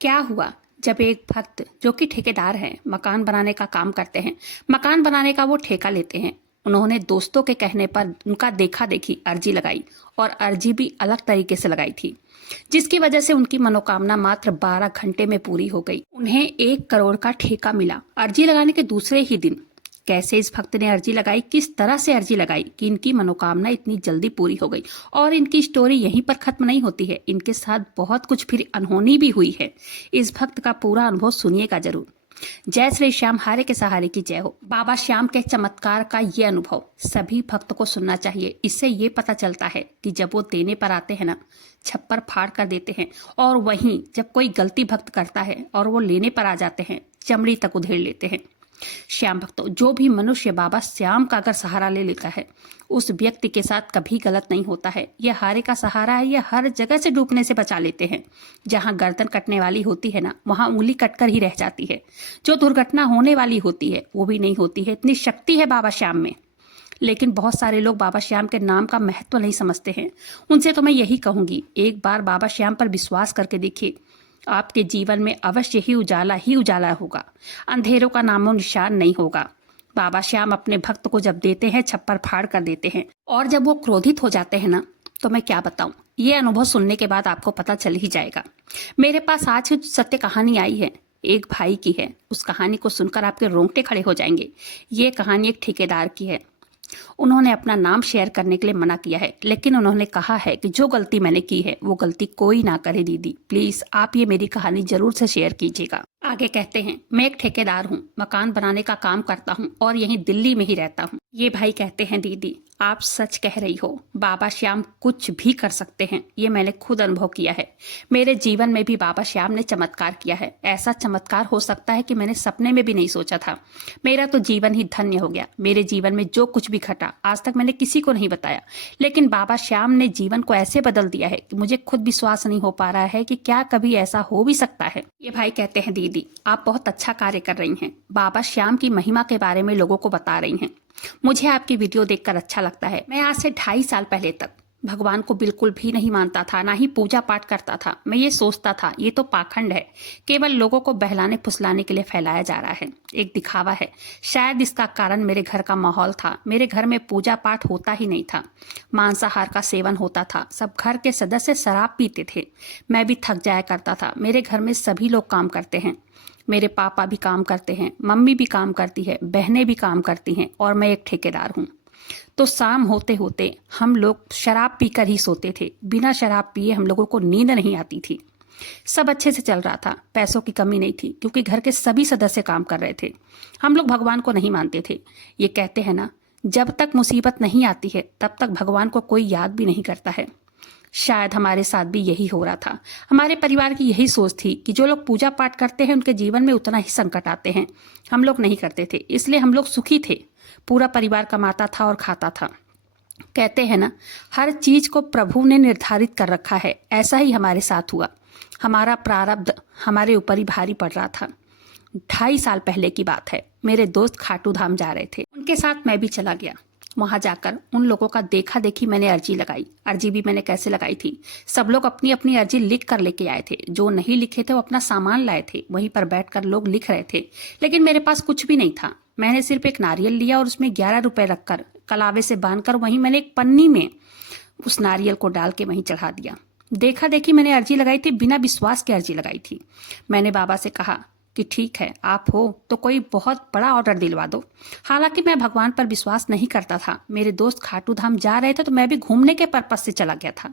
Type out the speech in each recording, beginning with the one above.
क्या हुआ जब एक भक्त जो कि ठेकेदार हैं, मकान बनाने का काम करते हैं, मकान बनाने का वो ठेका लेते हैं। उन्होंने दोस्तों के कहने पर उनका देखा देखी अर्जी लगाई और अर्जी भी अलग तरीके से लगाई थी, जिसकी वजह से उनकी मनोकामना मात्र 12 घंटे में पूरी हो गई। उन्हें 1 करोड़ का ठेका मिला अर्जी लगाने के दूसरे ही दिन। कैसे इस भक्त ने अर्जी लगाई, किस तरह से अर्जी लगाई कि इनकी मनोकामना इतनी जल्दी पूरी हो गई। और इनकी स्टोरी यहीं पर खत्म नहीं होती है, इनके साथ बहुत कुछ फिर अनहोनी भी हुई है। इस भक्त का पूरा अनुभव सुनिएगा जरूर। जय श्री श्याम, हारे के सहारे की जय हो। बाबा श्याम के चमत्कार का ये अनुभव सभी भक्त को सुनना चाहिए। इससे ये पता चलता है कि जब वो देने पर आते हैं ना, छप्पर फाड़ कर देते हैं, और वहीं जब कोई गलती भक्त करता है और वो लेने पर आ जाते हैं, चमड़ी तक उधेड़ लेते हैं। श्याम भक्तों, जो भी मनुष्य बाबा श्याम का अगर सहारा ले लेता है, उस व्यक्ति के साथ कभी गलत नहीं होता है। यह हारे का सहारा है, यह हर जगह से डूबने से बचा लेते हैं। जहां गर्दन कटने वाली होती है ना, वहां उंगली कटकर ही रह जाती है। जो दुर्घटना होने वाली होती है वो भी नहीं होती है। इतनी शक्ति है बाबा श्याम में। लेकिन बहुत सारे लोग बाबा श्याम के नाम का महत्व नहीं समझते हैं। उनसे तो मैं यही कहूंगी, एक बार बाबा श्याम पर विश्वास करके देखिए, आपके जीवन में अवश्य ही उजाला होगा। अंधेरों का नामो निशान नहीं होगा। बाबा श्याम अपने भक्त को जब देते हैं, छप्पर फाड़ कर देते हैं। और जब वो क्रोधित हो जाते हैं ना, तो मैं क्या बताऊं, ये अनुभव सुनने के बाद आपको पता चल ही जाएगा। मेरे पास आज सत्य कहानी आई है, एक भाई की है। उस कहानी को सुनकर आपके रोंगटे खड़े हो जाएंगे। ये कहानी एक ठेकेदार की है। उन्होंने अपना नाम शेयर करने के लिए मना किया है, लेकिन उन्होंने कहा है कि जो गलती मैंने की है वो गलती कोई ना करे। दीदी प्लीज आप ये मेरी कहानी जरूर से शेयर कीजिएगा। आगे कहते हैं, मैं एक ठेकेदार हूँ, मकान बनाने का काम करता हूँ और यहीं दिल्ली में ही रहता हूँ। ये भाई कहते हैं, दीदी आप सच कह रही हो, बाबा श्याम कुछ भी कर सकते हैं। ये मैंने खुद अनुभव किया है। मेरे जीवन में भी बाबा श्याम ने चमत्कार किया है। ऐसा चमत्कार हो सकता है कि मैंने सपने में भी नहीं सोचा था। मेरा तो जीवन ही धन्य हो गया। मेरे जीवन में जो कुछ भी घटा आज तक मैंने किसी को नहीं बताया, लेकिन बाबा श्याम ने जीवन को ऐसे बदल दिया है कि मुझे खुद विश्वास नहीं हो पा रहा है कि क्या कभी ऐसा हो भी सकता है। ये भाई कहते हैं, दीदी आप बहुत अच्छा कार्य कर रही हैं, बाबा श्याम की महिमा के बारे में लोगों को बता रही हैं। मुझे आपकी वीडियो देखकर अच्छा लगता है। मैं आज से 2.5 साल पहले तक भगवान को बिल्कुल भी नहीं मानता था, ना ही पूजा पाठ करता था। मैं ये सोचता था ये तो पाखंड है, केवल लोगों को बहलाने फुसलाने के लिए फैलाया जा रहा है, एक दिखावा है। शायद इसका कारण मेरे घर का माहौल था। मेरे घर में पूजा पाठ होता ही नहीं था, मांसाहार का सेवन होता था। सब घर के सदस्य शराब पीते थे। मैं भी थक जाया करता था। मेरे घर में सभी लोग काम करते हैं। मेरे पापा भी काम करते हैं, मम्मी भी काम करती है, बहनें भी काम करती हैं, और मैं एक ठेकेदार हूँ। तो शाम होते होते हम लोग शराब पीकर ही सोते थे। बिना शराब पिए हम लोगों को नींद नहीं आती थी। सब अच्छे से चल रहा था, पैसों की कमी नहीं थी, क्योंकि घर के सभी सदस्य काम कर रहे थे। हम लोग भगवान को नहीं मानते थे। ये कहते हैं ना, जब तक मुसीबत नहीं आती है तब तक भगवान को कोई याद भी नहीं करता है। शायद हमारे साथ भी यही हो रहा था। हमारे परिवार की यही सोच थी कि जो लोग पूजा पाठ करते हैं उनके जीवन में उतना ही संकट आते हैं। हम लोग नहीं करते थे, इसलिए हम लोग सुखी थे। पूरा परिवार कमाता था और खाता था। कहते हैं ना, हर चीज को प्रभु ने निर्धारित कर रखा है। ऐसा ही हमारे साथ हुआ। हमारा प्रारब्ध हमारे ऊपर ही भारी पड़ रहा था। 2.5 साल पहले की बात है। मेरे दोस्त खाटू धाम जा रहे थे, उनके साथ मैं भी चला गया। वहां जाकर उन लोगों का देखा देखी मैंने अर्जी लगाई। अर्जी भी मैंने कैसे लगाई थी, सब लोग अपनी अपनी अर्जी लिख कर लेके आए थे। जो नहीं लिखे थे वो अपना सामान लाए थे, वहीं पर बैठकर लोग लिख रहे थे। लेकिन मेरे पास कुछ भी नहीं था। मैंने सिर्फ एक नारियल लिया और उसमें 11 रुपए रखकर कलावे से बांधकर वहीं मैंने एक पन्नी में उस नारियल को डाल के वहीं चढ़ा दिया। देखा देखी मैंने अर्जी लगाई थी, बिना विश्वास के अर्जी लगाई थी। मैंने बाबा से कहा कि ठीक है, आप हो तो कोई बहुत बड़ा ऑर्डर दिलवा दो। हालांकि मैं भगवान पर विश्वास नहीं करता था। मेरे दोस्त खाटू धाम जा रहे थे तो मैं भी घूमने के पर्पज से चला गया था।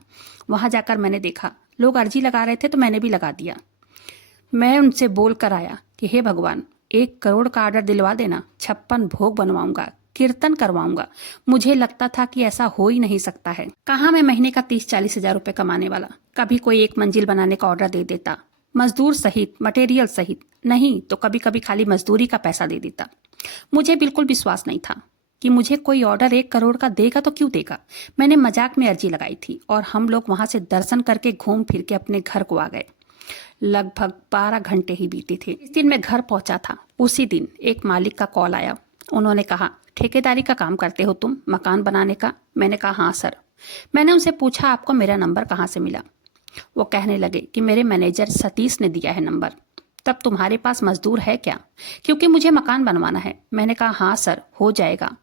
वहां जाकर मैंने देखा लोग अर्जी लगा रहे थे तो मैंने भी लगा दिया। मैं उनसे बोल कर आया कि हे भगवान, 1 करोड़ का ऑर्डर दिलवा देना, 56 भोग बनवाऊंगा, कीर्तन करवाऊंगा। मुझे लगता था कि ऐसा हो ही नहीं सकता है। कहाँ मैं महीने का 30-40 हजार रुपए कमाने वाला। कभी कोई 1 मंजिल बनाने का ऑर्डर दे देता, मजदूर सहित, मटेरियल सहित, नहीं तो कभी कभी खाली मजदूरी का पैसा दे देता। मुझे बिल्कुल विश्वास नहीं था कि मुझे कोई ऑर्डर 1 करोड़ का देगा तो क्यों देगा। मैंने मजाक में अर्जी लगाई थी और हम लोग वहां से दर्शन करके घूम फिर के अपने घर को आ गए। लगभग 12 घंटे ही बीते थे। इस दिन मैं घर पहुंचा था। उसी दिन एक मालिक का कॉल आया। उन्होंने कहा, ठेकेदारी का काम करते हो तुम, मकान बनाने का? मैंने कहा हाँ सर। मैंने उनसे पूछा, आपको मेरा नंबर कहाँ से मिला? वो कहने लगे कि मेरे मैनेजर सतीश ने दिया है नंबर। तब तुम्हारे पास मजदूर है क्या? क्योंकि मुझे मकान बनवाना है। मैंने कहा हाँ सर, हो जाएगा।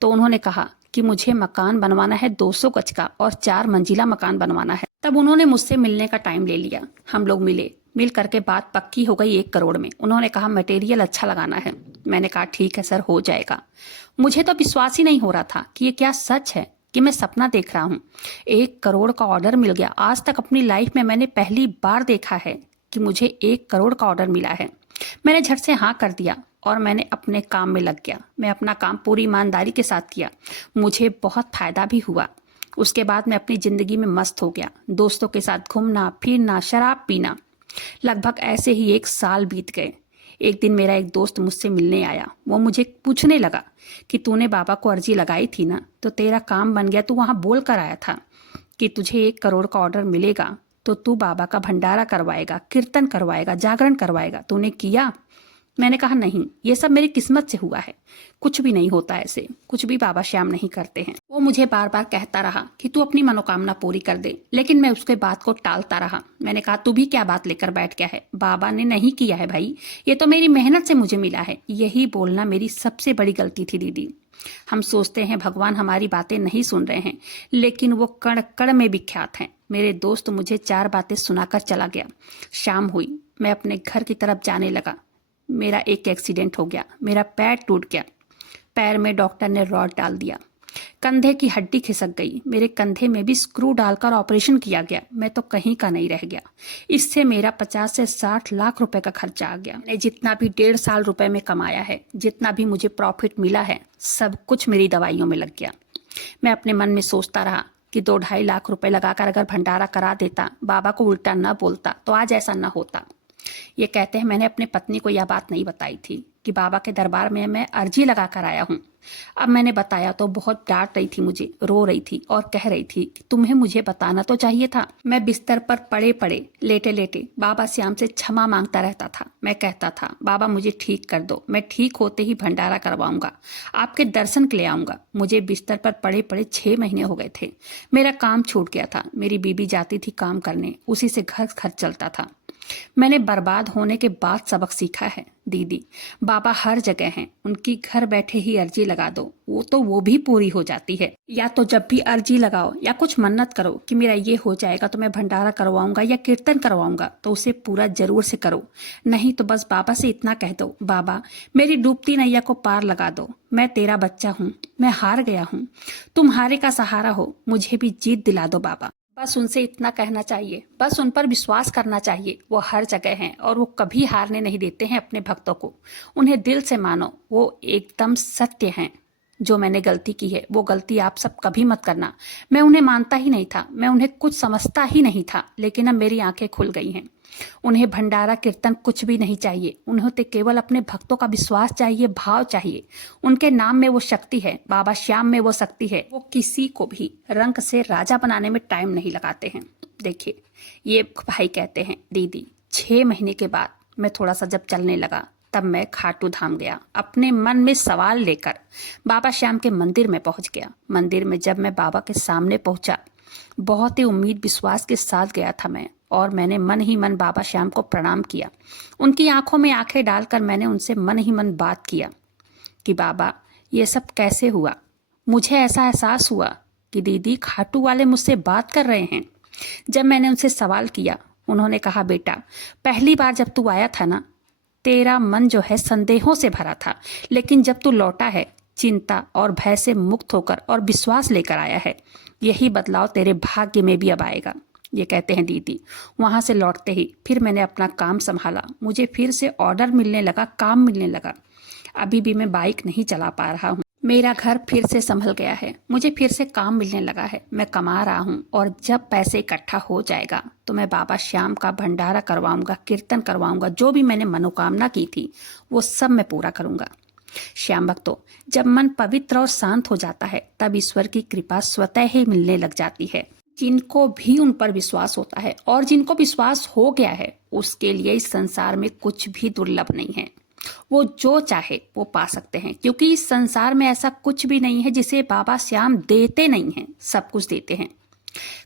तो उन्होंने कहा कि मुझे मकान बनवाना है 200 गज का और 4 मंजिला मकान बनवाना है। तब उन्होंने मुझसे मिलने का टाइम ले लिया। हम लोग मिले, मिल करके बात पक्की हो गई 1 करोड़ में। उन्होंने कहा मटेरियल अच्छा लगाना है। मैंने कहा ठीक है सर, हो जाएगा। मुझे तो विश्वास ही नहीं हो रहा था कि ये क्या सच है, कि मैं सपना देख रहा हूँ। 1 करोड़ का ऑर्डर मिल गया। आज तक अपनी लाइफ में मैंने पहली बार देखा है कि मुझे 1 करोड़ का ऑर्डर मिला है। मैंने झट से हाँ कर दिया और मैंने अपने काम में लग गया। मैं अपना काम पूरी ईमानदारी के साथ किया। मुझे बहुत फायदा भी हुआ। उसके बाद मैं अपनी जिंदगी में मस्त हो गया। दोस्तों के साथ घूमना फिरना, शराब पीना। लगभग ऐसे ही 1 साल बीत गए। एक दिन मेरा एक दोस्त मुझसे मिलने आया। वो मुझे पूछने लगा कि तूने बाबा को अर्जी लगाई थी ना, तो तेरा काम बन गया। तू वहां बोल कर आया था कि तुझे 1 करोड़ का ऑर्डर मिलेगा तो तू बाबा का भंडारा करवाएगा, कीर्तन करवाएगा, जागरण करवाएगा। तूने किया? मैंने कहा नहीं, ये सब मेरी किस्मत से हुआ है। कुछ भी नहीं होता ऐसे, कुछ भी बाबा श्याम नहीं करते हैं। वो मुझे बार बार कहता रहा कि तू अपनी मनोकामना पूरी कर दे, लेकिन मैं उसके बात को टालता रहा। मैंने कहा तू भी क्या बात लेकर बैठ गया है, बाबा ने नहीं किया है भाई, ये तो मेरी मेहनत से मुझे मिला है। यही बोलना मेरी सबसे बड़ी गलती थी दीदी। हम सोचते हैं भगवान हमारी बातें नहीं सुन रहे हैं, लेकिन वो कण कण में विख्यात हैं। मेरे दोस्त मुझे 4 बातें सुनाकर चला गया। शाम हुई, मैं अपने घर की तरफ जाने लगा। मेरा एक एक्सीडेंट हो गया, मेरा पैर टूट गया। पैर में डॉक्टर ने रॉड डाल दिया, कंधे की हड्डी खिसक गई। मेरे कंधे में भी स्क्रू डालकर ऑपरेशन किया गया। मैं तो कहीं का नहीं रह गया। इससे मेरा 50 से 60 लाख रुपए का खर्चा आ गया। मैंने जितना भी 1.5 साल रुपए में कमाया है, जितना भी मुझे प्रॉफिट मिला है, सब कुछ मेरी दवाइयों में लग गया। मैं अपने मन में सोचता रहा कि 2-2.5 लाख रुपए लगाकर अगर भंडारा करा देता, बाबा को उल्टा न बोलता, तो आज ऐसा न होता। ये कहते हैं मैंने अपने पत्नी को यह बात नहीं बताई थी कि बाबा के दरबार में मैं अर्जी लगा कर आया हूँ। अब मैंने बताया तो बहुत डांट रही थी मुझे, रो रही थी और कह रही थी कि तुम्हें मुझे बताना तो चाहिए था। मैं बिस्तर पर पड़े पड़े, लेटे लेटे बाबा श्याम से क्षमा मांगता रहता था। मैं कहता था बाबा मुझे ठीक कर दो, मैं ठीक होते ही भंडारा करवाऊंगा, आपके दर्शन के लिए आऊंगा। मुझे बिस्तर पर पड़े पड़े 6 महीने हो गए थे। मेरा काम छूट गया था। मेरी बीबी जाती थी काम करने, उसी से घर खर्च चलता था। मैंने बर्बाद होने के बाद सबक सीखा है दीदी। बाबा हर जगह हैं, उनकी घर बैठे ही अर्जी लगा दो, वो भी पूरी हो जाती है। या तो जब भी अर्जी लगाओ या कुछ मन्नत करो कि मेरा ये हो जाएगा तो मैं भंडारा करवाऊंगा या कीर्तन करवाऊंगा, तो उसे पूरा जरूर से करो। नहीं तो बस बाबा से इतना कह दो, बाबा मेरी डूबती नैया को पार लगा दो, मैं तेरा बच्चा हूँ, मैं हार गया हूँ, तुम्हारे का सहारा हो, मुझे भी जीत दिला दो बाबा। बस उनसे इतना कहना चाहिए, बस उन पर विश्वास करना चाहिए। वो हर जगह हैं और वो कभी हारने नहीं देते हैं अपने भक्तों को। उन्हें दिल से मानो, वो एकदम सत्य हैं। जो मैंने गलती की है वो गलती आप सब कभी मत करना। मैं उन्हें मानता ही नहीं था, मैं उन्हें कुछ समझता ही नहीं था, लेकिन अब मेरी आंखें खुल गई हैं। उन्हें भंडारा कीर्तन कुछ भी नहीं चाहिए। उन्हें तो केवल अपने भक्तों का विश्वास चाहिए, भाव चाहिए। उनके नाम में वो शक्ति है, बाबा श्याम में वो शक्ति है। वो किसी को भी रंग से राजा बनाने में टाइम नहीं लगाते हैं। देखिए ये भाई कहते हैं दीदी 6 महीने के बाद मैं थोड़ा सा जब चलने लगा, तब मैं खाटू धाम गया। अपने मन में सवाल लेकर बाबा श्याम के मंदिर में पहुंच गया। मंदिर में जब मैं बाबा के सामने पहुंचा, बहुत ही उम्मीद विश्वास के साथ गया था मैं, और मैंने मन ही मन बाबा श्याम को प्रणाम किया। उनकी आंखों में आंखें डालकर मैंने उनसे मन ही मन बात किया कि बाबा ये सब कैसे हुआ। मुझे ऐसा एहसास हुआ कि दीदी खाटू वाले मुझसे बात कर रहे हैं। जब मैंने उनसे सवाल किया, उन्होंने कहा बेटा पहली बार जब तू आया था ना, तेरा मन जो है संदेहों से भरा था, लेकिन जब तू लौटा है चिंता और भय से मुक्त होकर और विश्वास लेकर आया है। यही बदलाव तेरे भाग्य में भी अब आएगा। ये कहते हैं दीदी। वहां से लौटते ही फिर मैंने अपना काम संभाला। मुझे फिर से ऑर्डर मिलने लगा, काम मिलने लगा। अभी भी मैं बाइक नहीं चला पा रहा हूँ। मेरा घर फिर से संभल गया है, मुझे फिर से काम मिलने लगा है, मैं कमा रहा हूँ, और जब पैसे इकट्ठा हो जाएगा तो मैं बाबा श्याम का भंडारा करवाऊंगा, कीर्तन करवाऊंगा। जो भी मैंने मनोकामना की थी वो सब मैं पूरा करूंगा। श्याम भक्तों, जब मन पवित्र और शांत हो जाता है तब ईश्वर की कृपा स्वतः ही मिलने लग जाती है। जिनको भी उन पर विश्वास होता है और जिनको विश्वास हो गया है, उसके लिए इस संसार में कुछ भी दुर्लभ नहीं है। वो जो चाहे वो पा सकते हैं, क्योंकि इस संसार में ऐसा कुछ भी नहीं है जिसे बाबा श्याम देते नहीं हैं, सब कुछ देते हैं।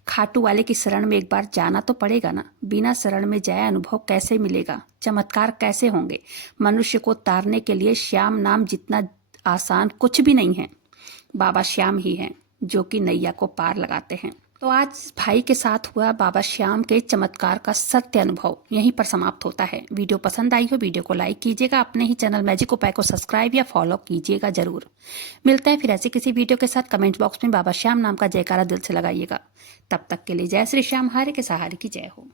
खाटू वाले की शरण में एक बार जाना तो पड़ेगा ना। बिना शरण में जाए अनुभव कैसे मिलेगा, चमत्कार कैसे होंगे। मनुष्य को तारने के लिए श्याम नाम जितना आसान कुछ भी नहीं है। बाबा श्याम ही हैं जो कि नैया को पार लगाते हैं। तो आज भाई के साथ हुआ बाबा श्याम के चमत्कार का सत्य अनुभव यहीं पर समाप्त होता है। वीडियो पसंद आई हो वीडियो को लाइक कीजिएगा, अपने ही चैनल मैजिक उपाय को सब्सक्राइब या फॉलो कीजिएगा जरूर। मिलते हैं फिर ऐसे किसी वीडियो के साथ। कमेंट बॉक्स में बाबा श्याम नाम का जयकारा दिल से लगाइएगा। तब तक के लिए जय श्री श्याम, हारे के सहारे की जय हो।